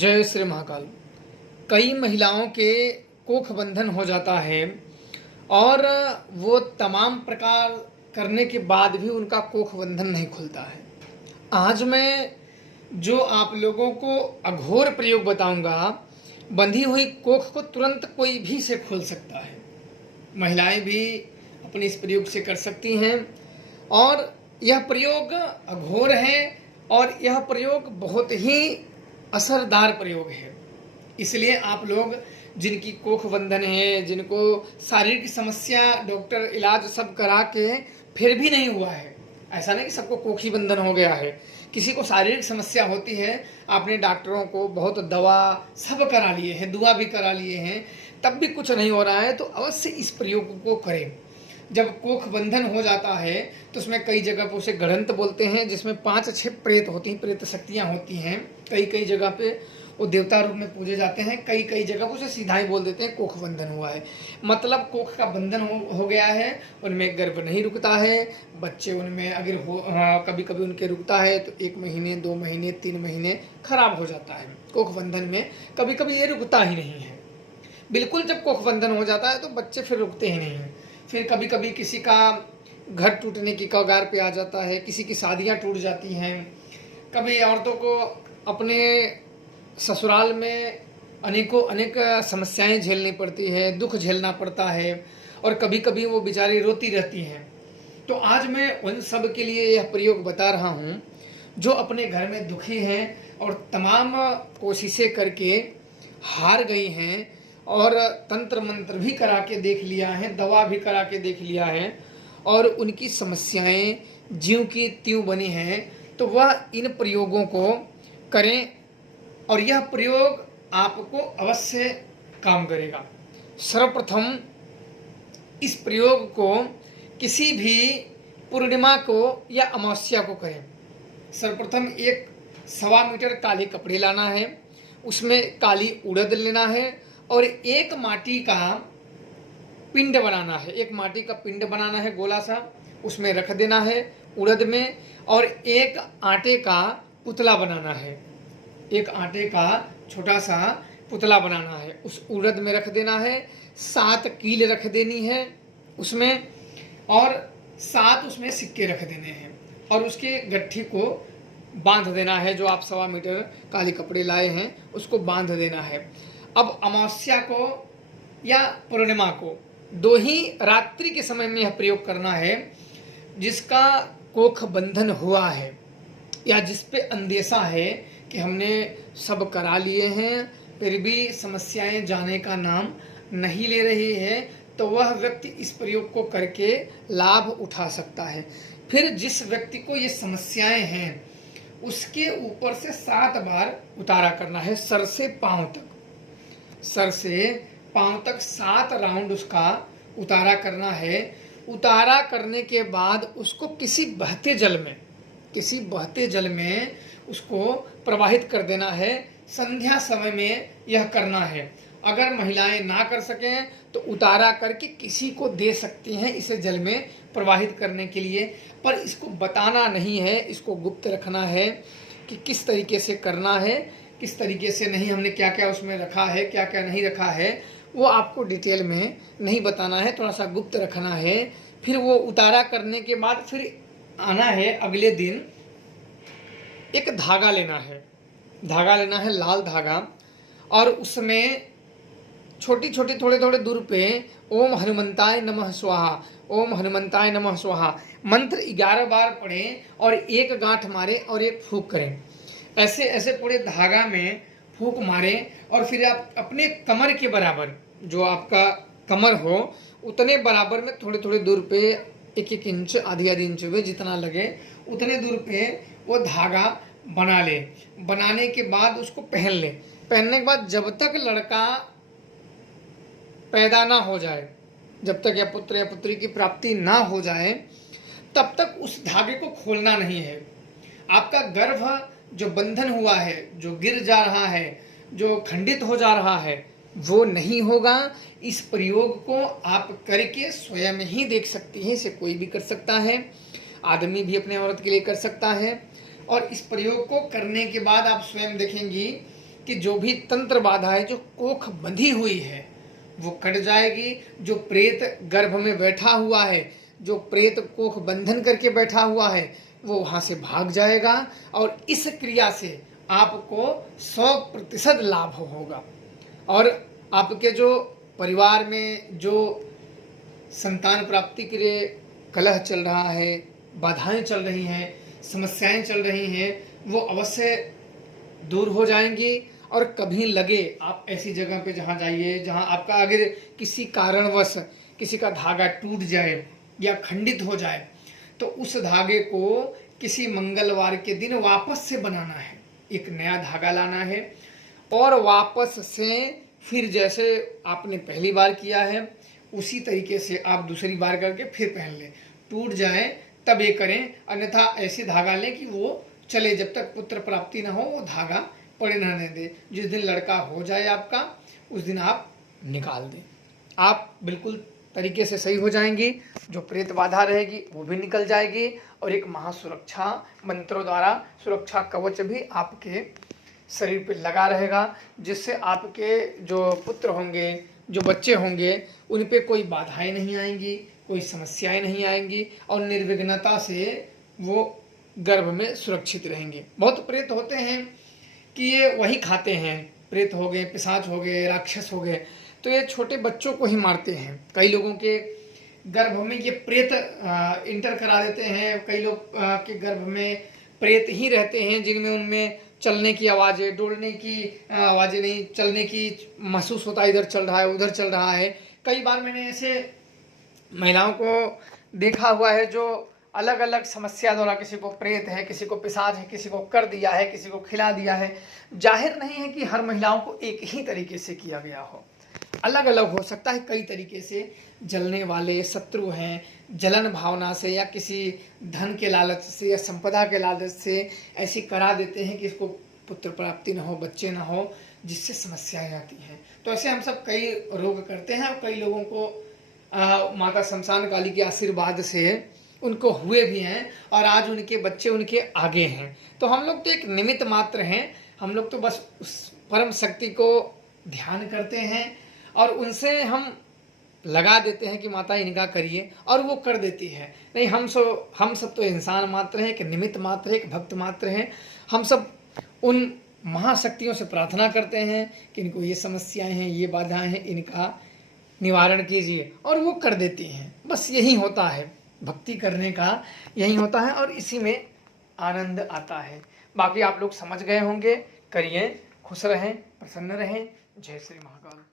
जय श्री महाकाल। कई महिलाओं के कोख बंधन हो जाता है और वो तमाम प्रकार करने के बाद भी उनका कोख बंधन नहीं खुलता है। आज मैं जो आप लोगों को अघोर प्रयोग बताऊंगा, बंधी हुई कोख को तुरंत कोई भी से खोल सकता है। महिलाएं भी अपने इस प्रयोग से कर सकती हैं और यह प्रयोग अघोर है और यह प्रयोग बहुत ही असरदार प्रयोग है। इसलिए आप लोग जिनकी कोख बंधन है, जिनको शारीरिक समस्या डॉक्टर इलाज सब करा के फिर भी नहीं हुआ है, ऐसा नहीं कि सबको कोखी बंधन हो गया है, किसी को शारीरिक समस्या होती है, आपने डॉक्टरों को बहुत दवा सब करा लिए हैं, दुआ भी करा लिए हैं, तब भी कुछ नहीं हो रहा है, तो अवश्य इस प्रयोग को करें। जब कोख बंधन हो जाता है तो उसमें कई जगह पर उसे गढ़ंत बोलते हैं, जिसमें 5-6 प्रेत होती हैं, प्रेत शक्तियाँ होती हैं। कई कई जगह पे वो देवता रूप में पूजे जाते हैं, कई कई जगह पर उसे सीधा ही बोल देते हैं कोख बंधन हुआ है। मतलब कोख का बंधन हो गया है, उनमें गर्भ नहीं रुकता है, बच्चे उनमें अगर कभी कभी उनके रुकता है तो 1 महीने 2 महीने 3 महीने खराब हो जाता है। कोख बंधन में कभी कभी ये रुकता ही नहीं है। बिल्कुल जब कोख बंधन हो जाता है तो बच्चे फिर रुकते ही नहीं हैं। फिर कभी कभी किसी का घर टूटने की कगार पे आ जाता है, किसी की शादियां टूट जाती हैं, कभी औरतों को अपने ससुराल में अनेक समस्याएं झेलनी पड़ती है, दुख झेलना पड़ता है और कभी कभी वो बेचारी रोती रहती हैं। तो आज मैं उन सब के लिए यह प्रयोग बता रहा हूँ जो अपने घर में दुखी हैं और तमाम कोशिशें करके हार गई हैं और तंत्र मंत्र भी करा के देख लिया है, दवा भी करा के देख लिया है और उनकी समस्याएं ज्यों की त्यों बनी हैं, तो वह इन प्रयोगों को करें और यह प्रयोग आपको अवश्य काम करेगा। सर्वप्रथम इस प्रयोग को किसी भी पूर्णिमा को या अमावस्या को करें। सर्वप्रथम 1.25 मीटर काले कपड़े लाना है, उसमें काली उड़द लेना है और एक माटी का पिंड बनाना है। एक माटी का पिंड बनाना है गोला सा, उसमें रख देना है उड़द में, और एक आटे का पुतला बनाना है। एक आटे का छोटा सा पुतला बनाना है, उस उड़द में रख देना है। 7 कील रख देनी है उसमें और 7 उसमें सिक्के रख देने हैं और उसके गट्ठी को बांध देना है। जो आप 1.25 मीटर काले कपड़े लाए हैं उसको बांध देना है। अब अमावस्या को या पूर्णिमा को 2 ही रात्रि के समय में यह प्रयोग करना है। जिसका कोख बंधन हुआ है या जिस पे अंदेशा है कि हमने सब करा लिए हैं फिर भी समस्याएं जाने का नाम नहीं ले रही है, तो वह व्यक्ति इस प्रयोग को करके लाभ उठा सकता है। फिर जिस व्यक्ति को ये समस्याएं हैं उसके ऊपर से 7 बार उतारा करना है, सर से पांव तक। सर से पांव तक 7 राउंड उसका उतारा करना है। उतारा करने के बाद उसको किसी बहते जल में उसको प्रवाहित कर देना है। संध्या समय में यह करना है। अगर महिलाएं ना कर सकें तो उतारा करके किसी को दे सकती हैं इसे जल में प्रवाहित करने के लिए, पर इसको बताना नहीं है, इसको गुप्त रखना है कि किस तरीके से करना है, किस तरीके से नहीं, हमने क्या क्या उसमें रखा है, क्या क्या नहीं रखा है, वो आपको डिटेल में नहीं बताना है, थोड़ा सा गुप्त रखना है। फिर वो उतारा करने के बाद फिर आना है अगले दिन, एक धागा लेना है लाल धागा, और उसमें छोटी छोटी थोड़े दूर पे ओम हनुमंताय नमः स्वाहा, ओम हनुमंताय नमः स्वाहा मंत्र 11 बार पढ़ें और एक गांठ मारें और एक फूंक करें। ऐसे ऐसे पूरे धागा में फूंक मारें और फिर आप अपने कमर के बराबर, जो आपका कमर हो उतने बराबर में थोड़े दूर पे 1-1 इंच आधी इंच में जितना लगे उतने दूर पे वो धागा बना ले। बनाने के बाद उसको पहन ले। पहनने के बाद जब तक लड़का पैदा ना हो जाए, जब तक या पुत्र या पुत्री की प्राप्ति ना हो जाए, तब तक उस धागे को खोलना नहीं है। आपका गर्भ जो बंधन हुआ है, जो गिर जा रहा है, जो खंडित हो जा रहा है, वो नहीं होगा। इस प्रयोग को आप करके स्वयं ही देख सकती हैं। इसे कोई भी कर सकता है, आदमी भी अपने औरत के लिए कर सकता है। और इस प्रयोग को करने के बाद आप स्वयं देखेंगी कि जो भी तंत्र बाधा है, जो कोख बंधी हुई है, वो कट जाएगी। जो प्रेत गर्भ में बैठा हुआ है, जो प्रेत कोख बंधन करके बैठा हुआ है, वो वहाँ से भाग जाएगा और इस क्रिया से आपको 100% लाभ होगा। और आपके जो परिवार में जो संतान प्राप्ति के लिए कलह चल रहा है, बाधाएं चल रही हैं, समस्याएं चल रही हैं, वो अवश्य दूर हो जाएंगी। और कभी लगे आप ऐसी जगह पे जहाँ जाइए जहाँ आपका अगर किसी कारणवश किसी का धागा टूट जाए या खंडित हो जाए, तो उस धागे को किसी मंगलवार के दिन वापस से बनाना है, एक नया धागा लाना है और वापस से फिर जैसे आपने पहली बार किया है उसी तरीके से आप दूसरी बार करके फिर पहन लें। टूट जाए तब ये करें, अन्यथा ऐसे धागा लें कि वो चले, जब तक पुत्र प्राप्ति न हो वो धागा पड़े रहने दे। जिस दिन लड़का हो जाए आपका, उस दिन आप निकाल दें, आप बिल्कुल तरीके से सही हो जाएंगी। जो प्रेत बाधा रहेगी वो भी निकल जाएगी और एक महासुरक्षा मंत्रों द्वारा सुरक्षा कवच भी आपके शरीर पे लगा रहेगा, जिससे आपके जो पुत्र होंगे, जो बच्चे होंगे, उन पे कोई बाधाएं नहीं आएंगी, कोई समस्याएं नहीं आएंगी और निर्विघ्नता से वो गर्भ में सुरक्षित रहेंगे। बहुत प्रेत होते हैं कि ये वही खाते हैं, प्रेत हो गए, पिशाच हो गए, राक्षस हो गए, तो ये छोटे बच्चों को ही मारते हैं। कई लोगों के गर्भ में ये प्रेत इंटर करा देते हैं, कई लोग के गर्भ में प्रेत ही रहते हैं जिनमें उनमें चलने की आवाज़ें, डोलने की आवाज़ें नहीं, चलने की महसूस होता है, इधर चल रहा है उधर चल रहा है। कई बार मैंने ऐसे महिलाओं को देखा हुआ है जो अलग अलग समस्या द्वारा, किसी को प्रेत है, किसी को पिशाच है, किसी को कर दिया है, किसी को खिला दिया है। जाहिर नहीं है कि हर महिलाओं को एक ही तरीके से किया गया हो, अलग अलग हो सकता है। कई तरीके से जलने वाले शत्रु हैं, जलन भावना से या किसी धन के लालच से या संपदा के लालच से ऐसी करा देते हैं कि इसको पुत्र प्राप्ति ना हो, बच्चे ना हो, जिससे समस्याएं आती हैं। तो ऐसे हम सब कई रोग करते हैं और कई लोगों को माता शमशान काली के आशीर्वाद से उनको हुए भी हैं और आज उनके बच्चे उनके आगे हैं। तो हम लोग तो एक निमित्त मात्र हैं, हम लोग तो बस उस परम शक्ति को ध्यान करते हैं और उनसे हम लगा देते हैं कि माता इनका करिए और वो कर देती है। नहीं, हम सब तो इंसान मात्र हैं, एक निमित्त मात्र है, एक भक्त मात्र हैं। हम सब उन महाशक्तियों से प्रार्थना करते हैं कि इनको ये समस्याएं हैं, ये बाधाएं हैं, इनका निवारण कीजिए और वो कर देती हैं। बस यही होता है, भक्ति करने का यही होता है और इसी में आनंद आता है। बाकी आप लोग समझ गए होंगे, करिए, खुश रहें, प्रसन्न रहें। जय श्री महाकाल।